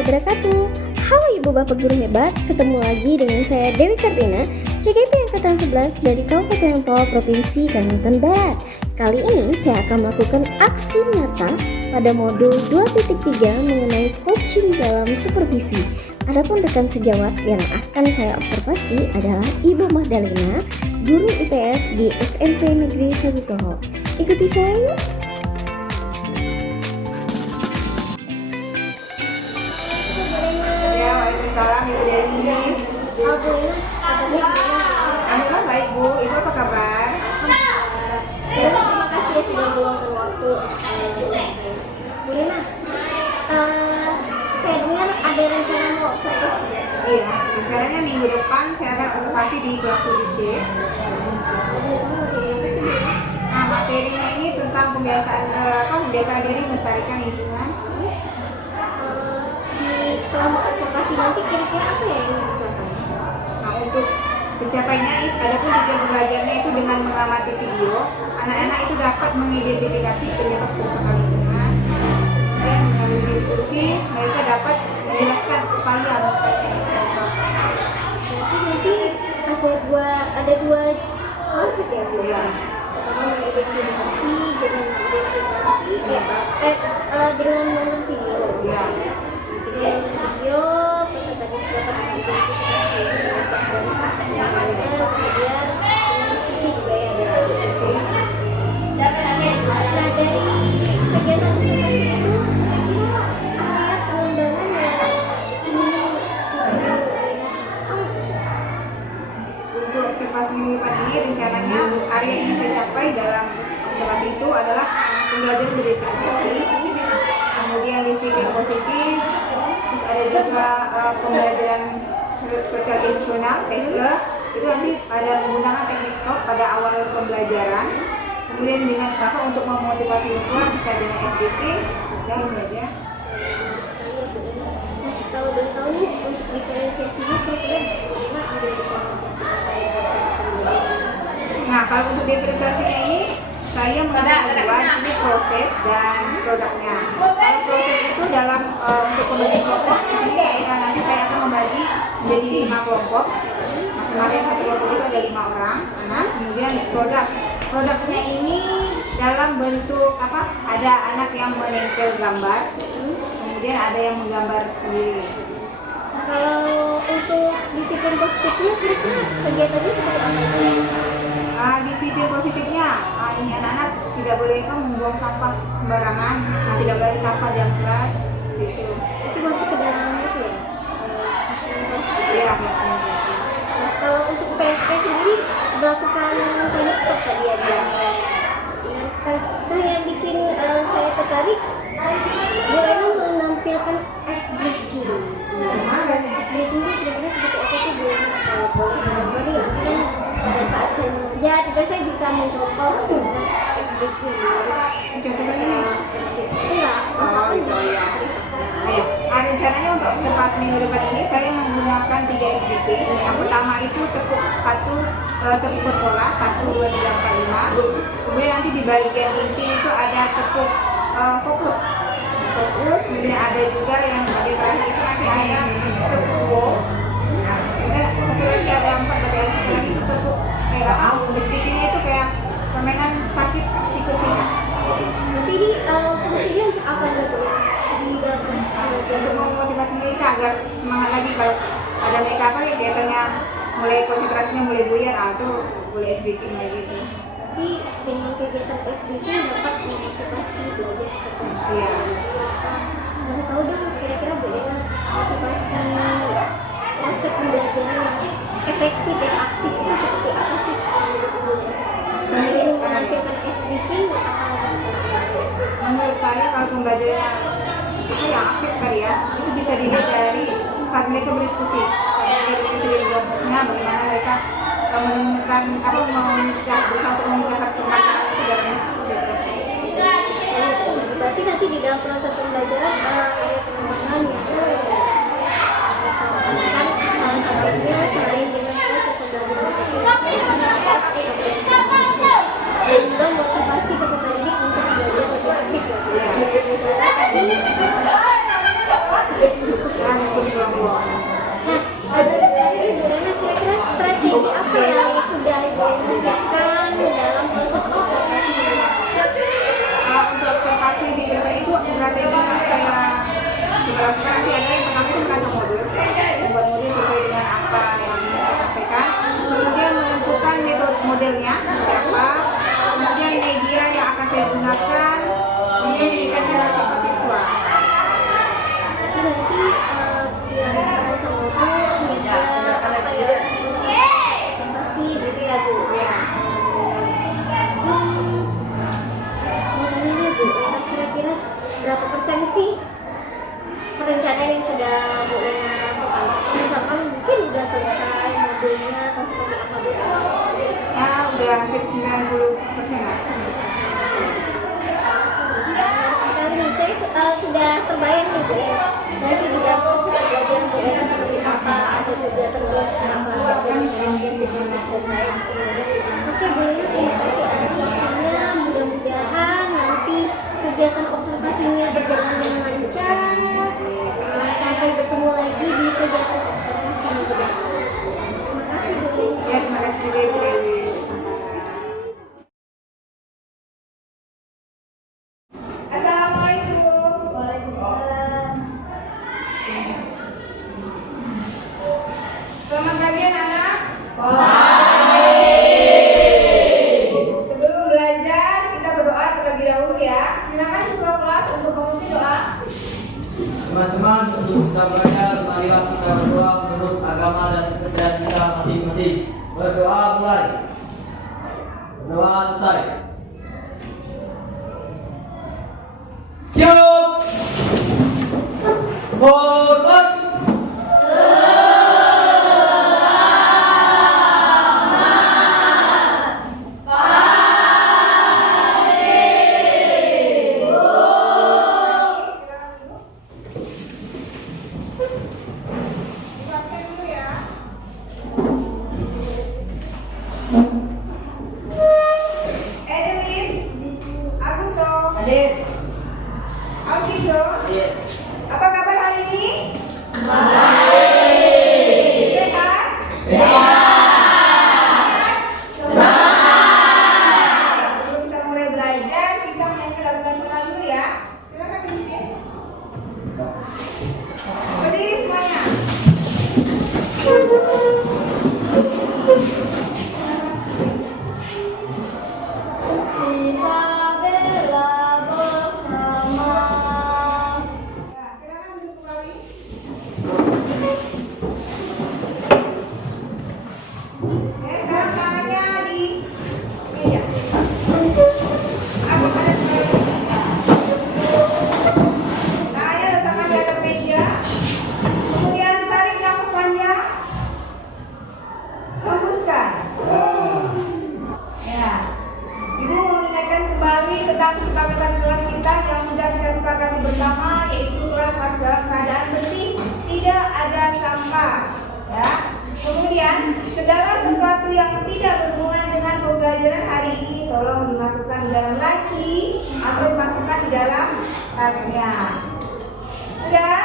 wabarakatuh. Halo Ibu Bapak Guru Hebat, ketemu lagi dengan saya Dewi Kartina, CGP Angkatan 11 dari Kabupaten Pol Provinsi Kalimantan Barat. Kali ini saya akan melakukan aksi nyata pada modul 2.3 mengenai coaching dalam supervisi. Adapun rekan sejawat yang akan saya observasi adalah Ibu Mahdalena, guru IPS di SMP Negeri 1 Toho. Ikuti saya yuk. Waalaikumsalam Ibu Dewi. Alhamdulillah baik Bu. Ibu apa kabar? Terima kasih ya sudah meluangkan waktu. Bu Lena, saya dengar ada rencana mau observasi. Iya, rencananya minggu depan saya akan observasi di kelas 7C. Nah, materinya ini tentang pembiasaan diri melestarikan lingkungan. Selama observasi nanti kira-kira apa ya yang dicapai? Nah, untuk pencapaiannya ada pun tujuan belajarnya itu dengan mengamati video, anak-anak itu dapat mengidentifikasi penyebab kerusakan lingkungan dan melalui diskusi mereka dapat menjelaskan upaya. Jadi ada dua proses ya Bu. Ya. Pertama mengidentifikasi dengan menonton video. Ya. Dengan video peserta dapat mengidentifikasi kemudian diskusi juga ya ada diskusi. Nah dari kegiatan observasi itu ada pengembangan yang Untuk observasi minggu depan ini rencananya area yang saya capai dalam observasi itu adalah pembelajaran berdifferensiasi, kemudian disiplin positif, terus ada juga pembelajaran sosial emosional, PSE, itu nanti pada menggunakan teknik stop pada awal pembelajaran, kemudian dengan apa untuk memotivasi siswa bisa dengan SDP dan belajar. kalau boleh tahu nih untuk diferensiasinya kira-kira bagaimana ada diferensiasi? Nah, kalau untuk diferensiasinya ini saya mengambil dua, ini proses dan produknya. Kalau proses itu dalam untuk pembagi kelompok, ini nanti saya akan membagi menjadi 5 kelompok. Masing-masing satu kelompok itu ada 5 orang anak. Kemudian produknya ini dalam bentuk apa? Ada anak yang menempel gambar, kemudian ada yang menggambar sendiri. Kalau untuk disiplin positifnya kira-kira kegiatannya seperti apa? Disiplin positifnya, ini anak-anak tidak boleh membuang sampah sembarangan, tidak boleh sampah di dalam kelas, gitu. Itu masuk ke dalam itu ya? Iya. Nah, kalau untuk PSK sendiri melakukan banyak stop tadi ya? Nah, yang bikin saya tertarik, boleh menampilkan ice breaking. Ice breaking itu kira-kira seperti apa sih Bu? Boleh kan pada saat saya mengajar juga saya bisa mencontoh dengan ice breaking. Contohnya ini. Enggak, Iya. Rencananya untuk observasi minggu depan ini saya menggunakan 3 SBP. Yang pertama itu tepuk berpola 1, 2, 3, 4, 5. Kemudian nanti di bagian inti itu ada tepuk fokus. Kemudian ada juga yang bagian terakhir itu nanti ada tepuk wow. Satu lagi ada 4 bagian, satu lagi itu tepuk SBP-nya itu kayak permainan sakit psikotika. Tapi ini fungsinya untuk apa nih Bu? Untuk memotivasi mereka agar semangat lagi kalau ada mereka apa ya kelihatannya mulai konsentrasinya mulai buyar, itu boleh SBK lagi gitu. Jadi dengan kegiatan SBK dapat memotivasi belajar seperti Iya. Mau tahu dong kira-kira bagaimana motivasi proses pembelajaran yang efektif dan aktif itu seperti apa sih? Selain menampilkan SBK Menurut saya kalau pembelajarannya itu yang aktif tadi ya, itu bisa dilihat dari saat mereka berdiskusi. Saat mereka diskusi di kelompoknya, bagaimana mereka menemukan berusaha untuk memecahkan permasalahan itu dalam diskusi. Berarti nanti di dalam proses pembelajaran ada pengembangan yang salah satunya selain dengan proses pembelajaran juga motivasi peserta didik untuk belajar lebih aktif. Misalnya tadi diskusi modelnya seperti apa, kemudian media yang akan saya gunakan, menyajikannya lagi pakai suara. Berarti yang kamu tahu tuh media apa ya? Presentasi gitu ya Bu ya. Ini Bu, kira-kira berapa persen sih perencanaan yang sudah Bu Lena lakukan? Misalkan mungkin udah selesai modelnya atau seperti apa Bu? Ya udah hampir 90% lah. Sekali nih, saya sudah terbayang nih Bu ya. Nanti juga aku sudah belajar Bu Lena seperti apa, ada kegiatan Bu apa, dan kemudian bisnis dan lain sebagainya. Oke Bu Lena, terima kasih atas waktunya. Mudah-mudahan nanti kegiatan observasinya berjalan dengan lancar. Sampai bertemu lagi di kegiatan observasi berikutnya. Terima kasih Bu Lena. Ya, terima kasih juga Bu Dewi. Assalamualaikum. Waalaikumsalam. Selamat pagi anak-anak. Sebelum belajar kita berdoa terlebih dahulu ya. Silakan ketua kelas untuk mengikuti doa. Teman-teman, sebelum kita belajar, marilah kita berdoa menurut agama dan kepercayaan kita masing-masing. Berdoa mulai. Berdoa selesai. Siap. Mulai. Siapkan dulu ya. Edelin, Agunto, Adik. Alkido, Adik. apa kabar hari ini? Baik. Sehat? Sebelum kita mulai belajar, kita menyanyi lagu nasional dulu ya. Silakan berdiri. Berdiri semuanya. Kita bela bersama. Nah, silakan duduk kembali. Ya, sekarang tangannya di meja. Aku pada sekali. Tangannya letakkan di atas meja. Kemudian tarik nafas panjang. Hembuskan. Ya. Ibu mengingatkan kembali tentang kesepakatan kelas kita yang sudah kita sepakati bersama, yaitu kelas harus dalam keadaan bersih, tidak ada sampah. Ya. Kemudian segala sesuatu yang tidak berhubungan dengan pembelajaran hari ini tolong dimasukkan di dalam laci atau dimasukkan di dalam tasnya. Sudah?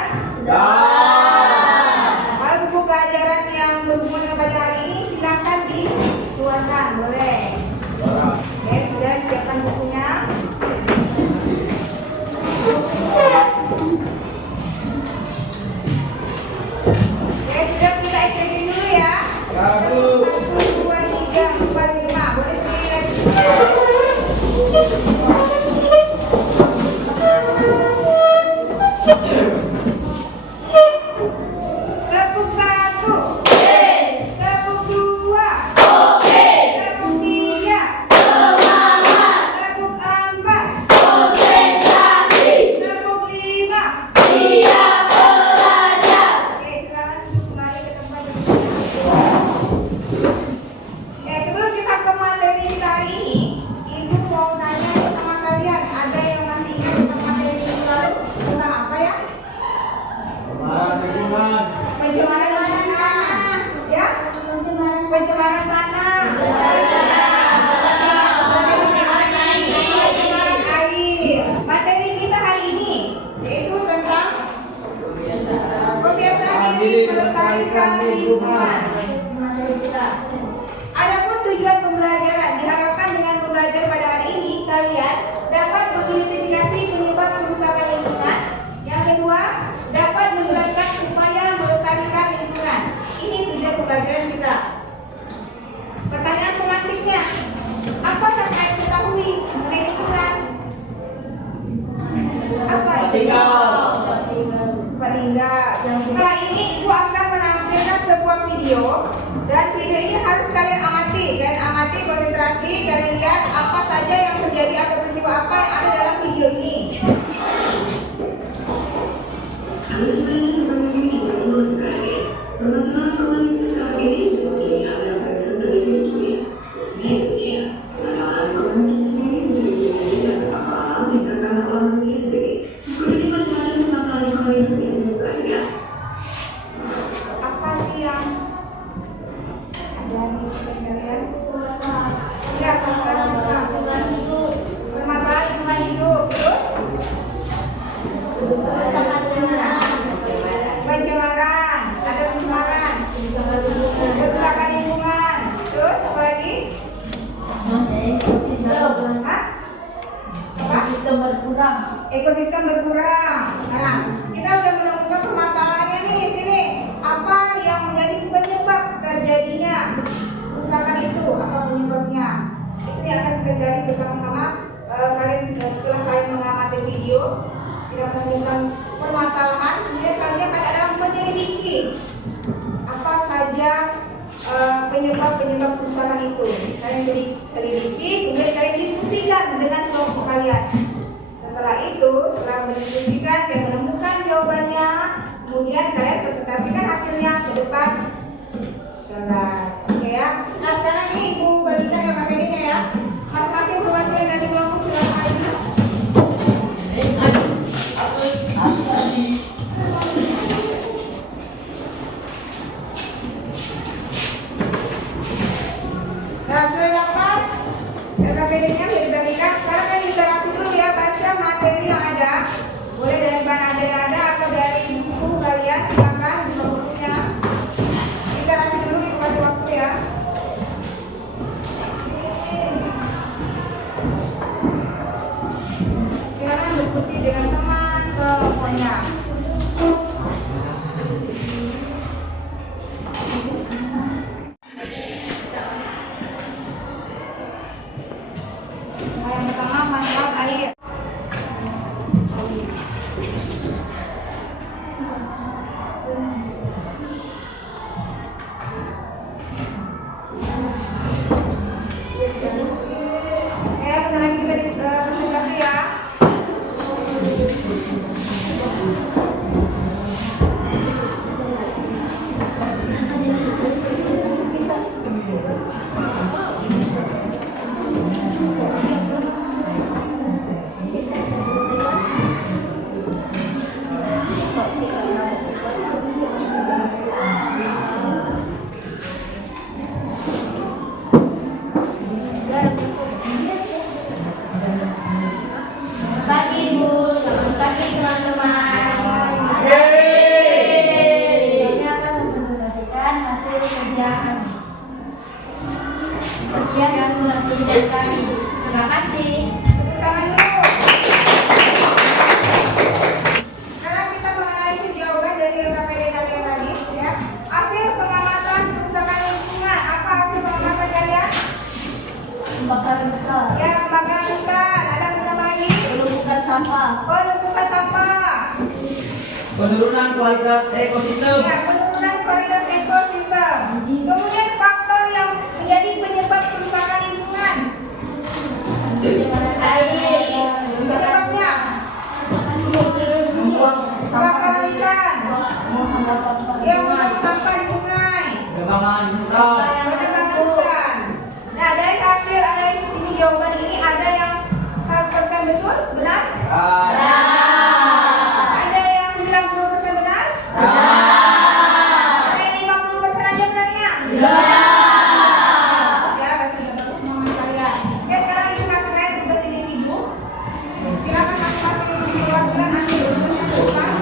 Kalau buku pelajaran yang berhubungan dengan pelajaran hari ini silakan dikeluarkan, boleh. Oke, sudah siapkan bukunya. Oke, sudah kita ekstremin dulu ya. 1, 2, 3, 4, 5. Boleh sendiri lagi. Tertinggal. Nah, ini Ibu akan menampilkan sebuah video dan video ini harus kalian amati, konsentrasi, kalian lihat apa saja yang terjadi atau peristiwa apa yang ada dalam video ini. Kalau sebenarnya tentang ini juga perlu kasih. Permasalahan perempuan ibu sekarang ini memang jadi hal yang paling sentral itu ya. Khususnya Indonesia. Masalah ekonomi sendiri bisa dibilang karena hal tidak karena orang manusia sendiri. Kemudian macam-macam masalah ekonomi yang lainnya. Apa sih yang ada di kalian? Ya, permasalahan lingkungan hidup. Terus? Pencemaran, ada pencemaran, kerusakan lingkungan. Terus apa lagi? Hah? Apa? Ekosistem berkurang. Nah, kita sudah menemukan permasalahannya nih di sini. Apa yang menjadi penyebab terjadinya kerusakan itu? Apa penyebabnya? Itu yang akan kita cari bersama-sama. Setelah kalian mengamati video, kita menemukan permasalahan, kemudian kalian akan menyelidiki apa saja penyebab kerusakan itu. Kalian selidiki, kemudian kalian diskusikan dengan kelompok kalian. Setelah itu, setelah mendiskusikan dan menemukan jawabannya, kemudian kalian presentasikan hasilnya ke depan kelas. Oke ya. Nah sekarang nih Ibu bagikan yang materinya ya. Masing-masing perwakilan dari kelompok silakan. Nah, sudah dapat RKPD-nya sudah dibagikan. Sekarang kan literasi dulu ya, baca materi yang ada. Boleh dari bahan yang ada atau dari buku kalian, silakan buka bukunya. Literasi dulu, itu pada waktu ya. Silakan diskusi dengan teman kelompoknya. Yang pertama manfaat air. Ya, bentar lagi kita presentasi ya. Pagi Bu, selamat pagi teman-teman. Kami akan mempresentasikan hasil kerjaan yang dari kami. Terima kasih. Tepuk tangan dulu. Sekarang kita menganalisis jawaban dari LKPD kalian tadi ya. Hasil pengamatan kerusakan lingkungan. Apa hasil pengamatan kalian? Pembakaran hutan, Ya, kebakaran hutan. Ada berapa lagi? penumpukan sampah, Penumpukan sampah. Penurunan kualitas ekosistem. Ya, penurunan kualitas ekosistem. Kemudian faktor yang menjadi penyebab kerusakan lingkungan. pencemaran air, Penyebabnya Membuang kebakaran hutan. Yang membuang sampah di sungai. Kembangan hutan. Penebangan hutan. Nah, dari hasil analisis ini jawaban ini ada yang 100% betul, benar? Ada yang 90% benar? Ada yang 50% aja benarnya? Ya, berarti sudah bagus momen kalian. Oke, sekarang ini kalian tugas individu. Silakan masing-masing perwakilan ambil bukunya ke depan.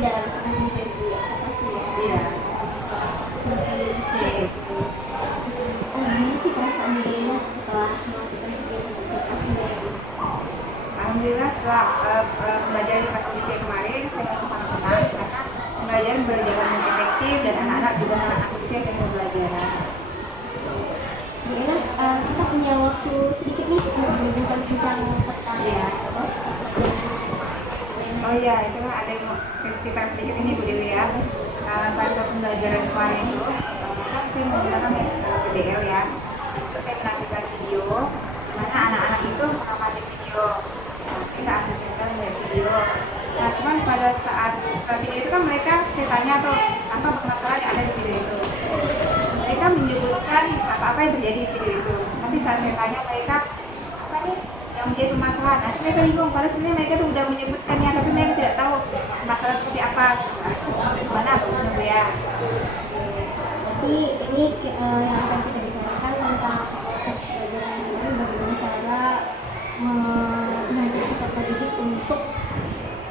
udah lakukan sesi observasi ya. Iya. Cek. Gimana sih perasaan dirinya setelah melakukan kegiatan observasi dari Alhamdulillah setelah pembelajaran di kelas C kemarin saya merasa sangat senang karena pembelajaran berjalan dengan efektif dan anak-anak juga sangat antusias dengan pembelajaran. Gimana kita punya waktu sedikit nih untuk berbincang-bincang tentang Iya. sesuatu yang Oh iya, itu kan ada yang mau cerita sedikit ini Bu Dewi ya. Pada pembelajaran kemarin itu, kan saya menggunakan PDL ya. Terus saya menampilkan video, di mana anak-anak itu mengamati video. Mereka antusias sekali melihat video. Nah, cuman pada saat setelah video itu kan mereka, saya tanya tuh, apa permasalahan yang ada di video itu. Mereka menyebutkan apa-apa yang terjadi di video itu. Tapi saat saya tanya mereka, apa nih yang menjadi permasalahan? Nanti mereka bingung, padahal sebenarnya mereka tuh udah menyebutkannya, tapi mereka tidak tahu masalah seperti apa. Nah, itu gimana Bu ya? Berarti ini yang akan kita bicarakan tentang proses pembelajaran ini, bagaimana cara mengajak peserta didik untuk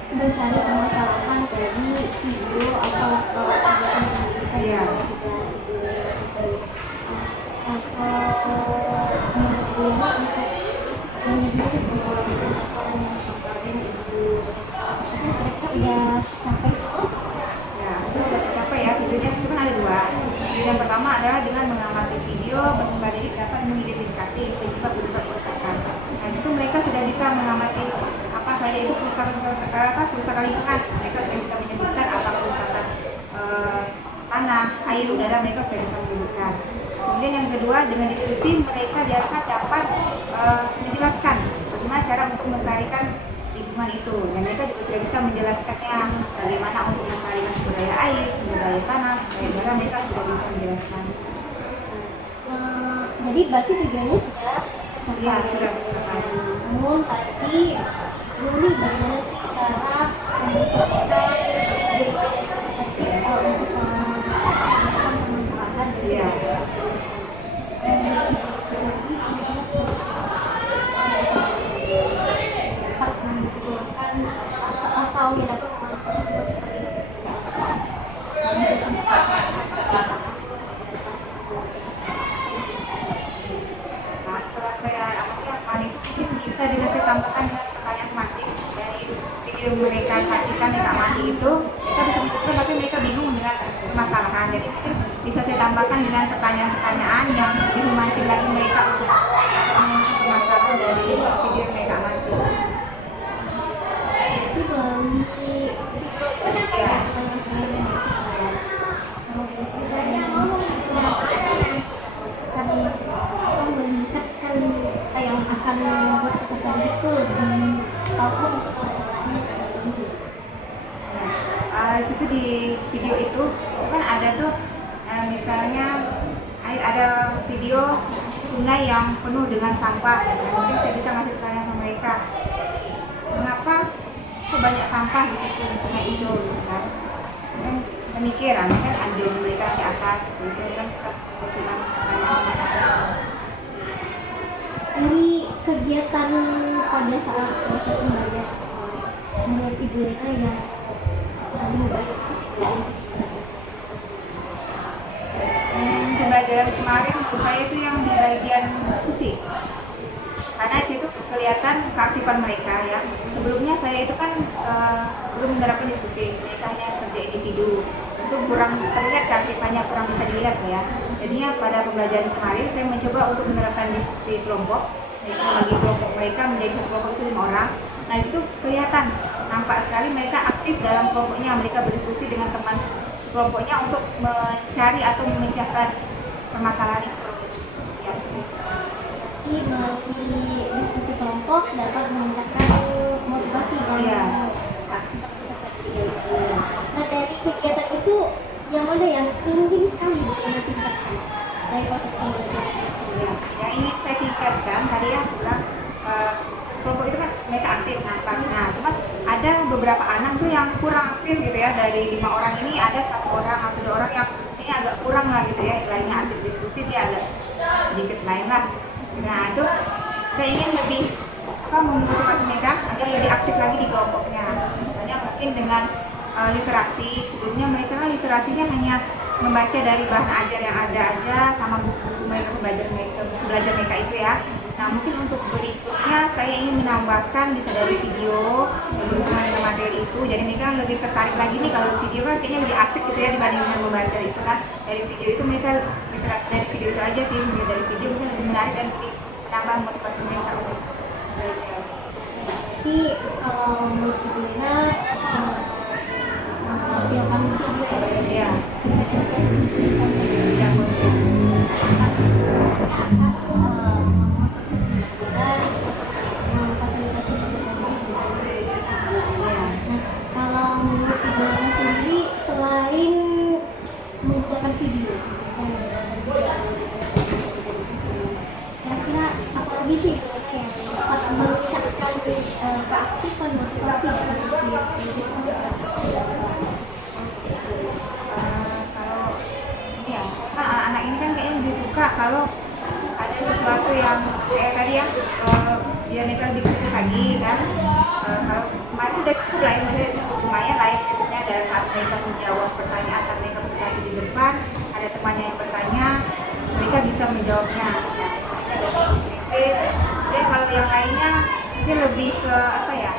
mencari permasalahan dari video atau pembelajaran pendidikan Iya. yang sudah menurut gue untuk yang sendiri permasalahan yang kemarin itu mereka udah sampai Ya, itu udah tercapai ya. Videonya itu kan ada dua. Video yang pertama adalah dengan mengamati video, peserta didik dapat mengidentifikasi penyebab kerusakan. Nah, itu mereka sudah bisa mengamati apa saja itu kerusakan lingkungan. Mereka sudah bisa menyebutkan apa kerusakan tanah, air, udara, mereka sudah bisa menyebutkan. Kemudian yang kedua, dengan diskusi mereka diharapkan dapat menjelaskan bagaimana cara untuk melestarikan lingkungan itu, dan mereka juga sudah bisa menjelaskannya bagaimana untuk melestarikan sumber daya air, sumber daya tanah, sumber daya udara, mereka sudah bisa menjelaskan. jadi berarti tujuannya sudah Iya, sudah tercapai. namun tadi dulu bagaimana sih cara mencontohkan berbagai seperti untuk melakukan permasalahan dari Iya. dapat memunculkan atau mendapat seperti Nah, setelah saya kemarin itu mungkin bisa dengan saya tambahkan dengan pertanyaan tematik dari video mereka saksikan yang mati itu, mereka bisa menyebutkan tapi mereka bingung dengan permasalahan. Jadi mungkin bisa saya tambahkan dengan pertanyaan-pertanyaan yang lebih memancing lagi mereka untuk menemukan permasalahan dari video yang mereka mati. itu melalui Ya. meningkatkan yang akan membuat peserta itu lebih tahu untuk masalahnya. Situ di video itu kan ada tuh misalnya ada video sungai yang penuh dengan sampah. Nah, mungkin saya bisa ngasih pertanyaan sama mereka, mengapa kok banyak sampah di situ di sungai itu, gitu kan? Dan memikir, kan anjing mereka di atas, gitu kan bisa menunjukkan pertanyaan. Dari kegiatan pada saat proses pembelajaran menurut Ibu Rina yang paling baik Pembelajaran kemarin menurut saya itu yang di bagian diskusi, karena di situ kelihatan keaktifan mereka ya. Sebelumnya saya itu kan belum menerapkan diskusi, mereka hanya kerja individu, itu kurang terlihat keaktifannya, kurang bisa dilihat ya. Jadinya pada pembelajaran kemarin saya mencoba untuk menerapkan diskusi kelompok. Mereka bagi kelompok mereka menjadi satu kelompok itu 5 orang. Nah itu kelihatan, nampak sekali mereka aktif dalam kelompoknya, mereka berdiskusi dengan teman kelompoknya untuk mencari atau memecahkan permasalahan itu. Ya. ini melalui diskusi kelompok dapat meningkatkan motivasi dari Iya. peserta didik. Nah dari kegiatan itu yang mana yang ingin sekali Ibu tingkatkan dari proses pembelajaran? Ya, yang ingin saya tingkatkan tadi ya bilang kelompok itu kan mereka aktif nampak. Nah, cuma ada beberapa anak tuh yang kurang aktif gitu ya. Dari 5 orang ini ada 1 orang atau 2 orang yang ini agak kurang lah gitu ya. Lainnya aktif diskusi, dia agak sedikit lain lah. Nah, itu saya ingin lebih memotivasi mereka agar lebih aktif lagi di kelompoknya. Misalnya mungkin dengan literasi. Sebelumnya mereka kan literasinya hanya membaca dari bahan ajar yang ada aja sama buku-buku mereka belajar mereka itu ya. Nah mungkin untuk berikutnya saya ingin menambahkan bisa dari video yang berhubungan dengan materi itu, jadi mereka lebih tertarik lagi nih. Kalau video kan kayaknya lebih asik gitu ya dibanding dengan membaca itu kan. Dari video itu mereka literasi dari video itu aja sih, melihat dari video mungkin lebih menarik dan lebih menambah motivasi mereka untuk belajar. Jadi menurut Ibu Lena menampilkan video Ya, sesi yang kalau menurut Ibu Lena sendiri selain menggunakan video, kira-kira apa lagi sih Ibu Lena yang dapat meningkatkan keaktifan motivasi kalau ya kan anak-anak ini kan kayaknya lebih suka kalau ada sesuatu yang kayak tadi ya, biar mereka lebih kritis lagi kan. Kalau kemarin sudah cukup lah ya, maksudnya cukup lumayan lah ya kritisnya dari saat mereka menjawab pertanyaan, saat mereka bertanya di depan ada temannya yang bertanya, mereka bisa menjawabnya. Mereka ada kritis. Kemudian kalau yang lainnya mungkin lebih ke apa ya,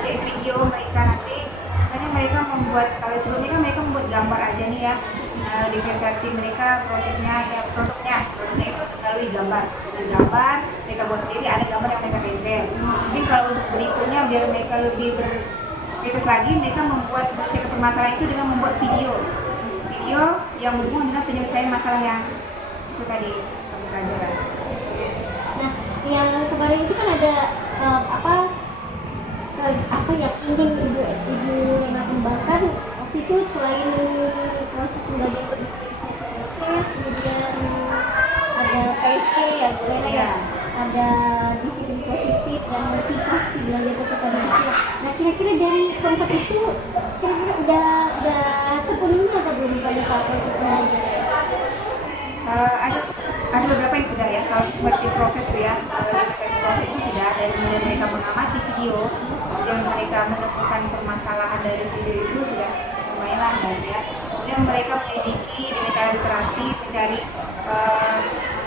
kayak video mereka nanti misalnya mereka membuat, kalau sebelumnya kan mereka membuat gambar aja nih ya, diferensiasi mereka prosesnya ya, produknya itu melalui gambar. Dengan gambar mereka buat sendiri, ada gambar yang mereka tempel. Mungkin kalau untuk berikutnya biar mereka lebih berkritis lagi, mereka membuat menyelesaikan permasalahan itu dengan membuat video yang berhubungan dengan penyelesaian masalah yang itu tadi pembelajaran. Nah, yang kemarin itu kan ada apa yang ingin Ibu Lena kembangkan waktu itu, selain proses pembelajaran proses, kemudian ada PSK ya Bu Lena ya, ada disiplin positif dan motivasi belajar peserta didik. Nah kira-kira dari keempat itu kira-kira udah terpenuhi atau belum pada saat proses pembelajaran? Ada beberapa yang sudah ya, kalau seperti proses itu ya, proses itu sudah, dan kemudian mereka mengamati video yang mereka menemukan permasalahan dari video itu sudah lumayan lah ya. Kemudian mereka menyelidiki dengan cara literasi, mencari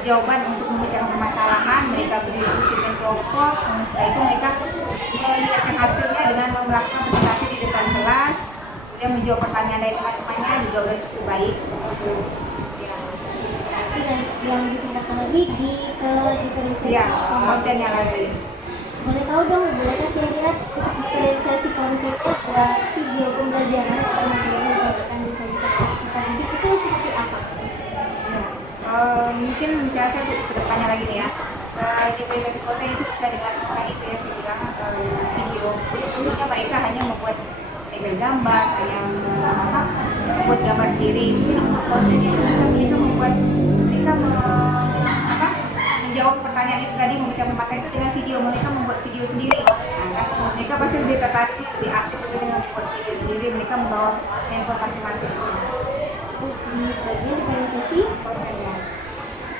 jawaban untuk memecahkan permasalahan, mereka berdiskusi dengan kelompok, setelah itu mereka melihatkan hasilnya dengan melakukan presentasi di depan kelas, kemudian menjawab pertanyaan dari teman-temannya juga udah cukup baik. Dan yang ditingkatkan lagi di diferensiasi Iya, kontennya lagi. Boleh tahu dong Bu Lena kira-kira diferensiasi kontennya buat video pembelajaran atau materi yang akan disajikan peserta didik itu seperti apa? Mungkin bicara ke depannya lagi nih ya, diferensiasi konten itu bisa dengan tadi itu ya, saya bilang video. Sebelumnya mereka hanya membuat gambar, hanya membuat gambar sendiri. Mungkin untuk kontennya itu bisa mereka membuat menjawab pertanyaan itu tadi, memecahkan materi itu dengan video. Mereka membuat video sendiri. Nah, kan? Mereka pasti lebih tertarik, lebih asik dengan membuat video sendiri. Mereka membawa handphone masing-masing. Di bagian diferensiasi Kontennya.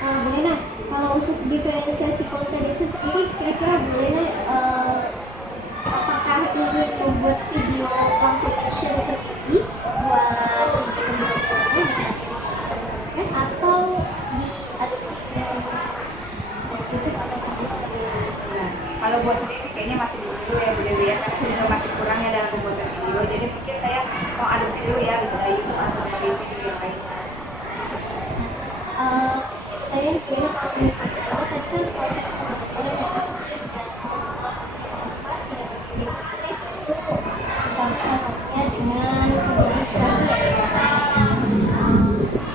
Bu Lena, kalau untuk diferensiasi konten itu sendiri kira-kira Bu Lena apakah ingin membuat video langsung action sendiri buat pembelajarannya atau diadopsi dengan YouTube atau Kalau buat sendiri kayaknya masih dulu ya Bu Dewi ya, karena juga masih kurangnya dalam pembuatan video. Jadi mungkin saya mau adopsi dulu ya, bisa dari YouTube atau dari video yang lain. Saya kira tadi kan proses pembelajaran yang aktif dan motivasi yang ditulis itu sampai salah satunya dengan komunikasi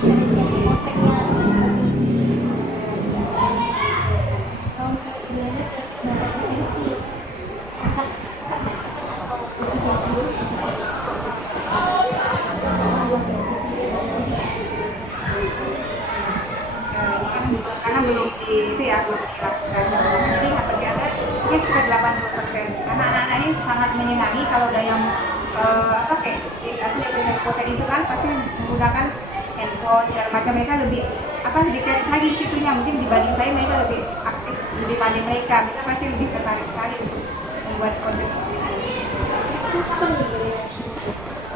diferensiasi kontennya. Kalau misalnya dapat esensi Karena belum itu ya, belum dilakukan, jadi hampir mungkin sekitar 80%. Karena anak-anak ini sangat menyenangi kalau ada yang kayak konten itu kan pasti menggunakan handphone segala macam. Mereka lebih lebih kreatif lagi di situnya. Mungkin dibanding saya mereka lebih aktif, lebih pandai mereka pasti lebih tertarik sekali untuk membuat konten seperti ini. apa nih?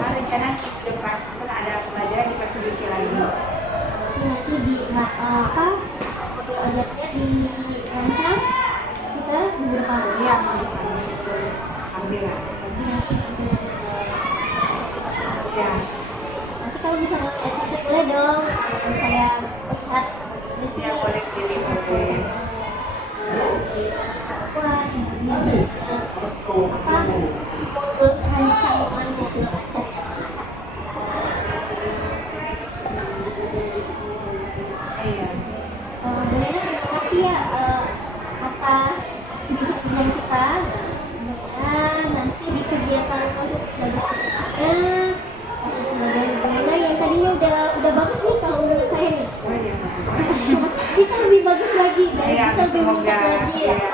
Ada rencana di depan kan ada pelajaran di Pertujuh Cilayu. Nanti di apa? Proyeknya dirancang sekitar minggu depan. Iya, minggu depan. Ambil lah. Ya. Nanti kalau bisa eksekusi boleh dong. Kalau saya lihat di Ya sini. boleh pilih boleh. Wah, ini apa? Modul rancangan modul aja. Iya. Bolehnya terima kasih ya atas bincang-bincang kita. Mudah-mudahan nanti di kegiatan proses belajar yang tadinya udah bagus nih kalau menurut saya nih. Oh iya. Bisa lebih bagus lagi dan Iya, bisa lebih semoga. mantap lagi ya. Iya.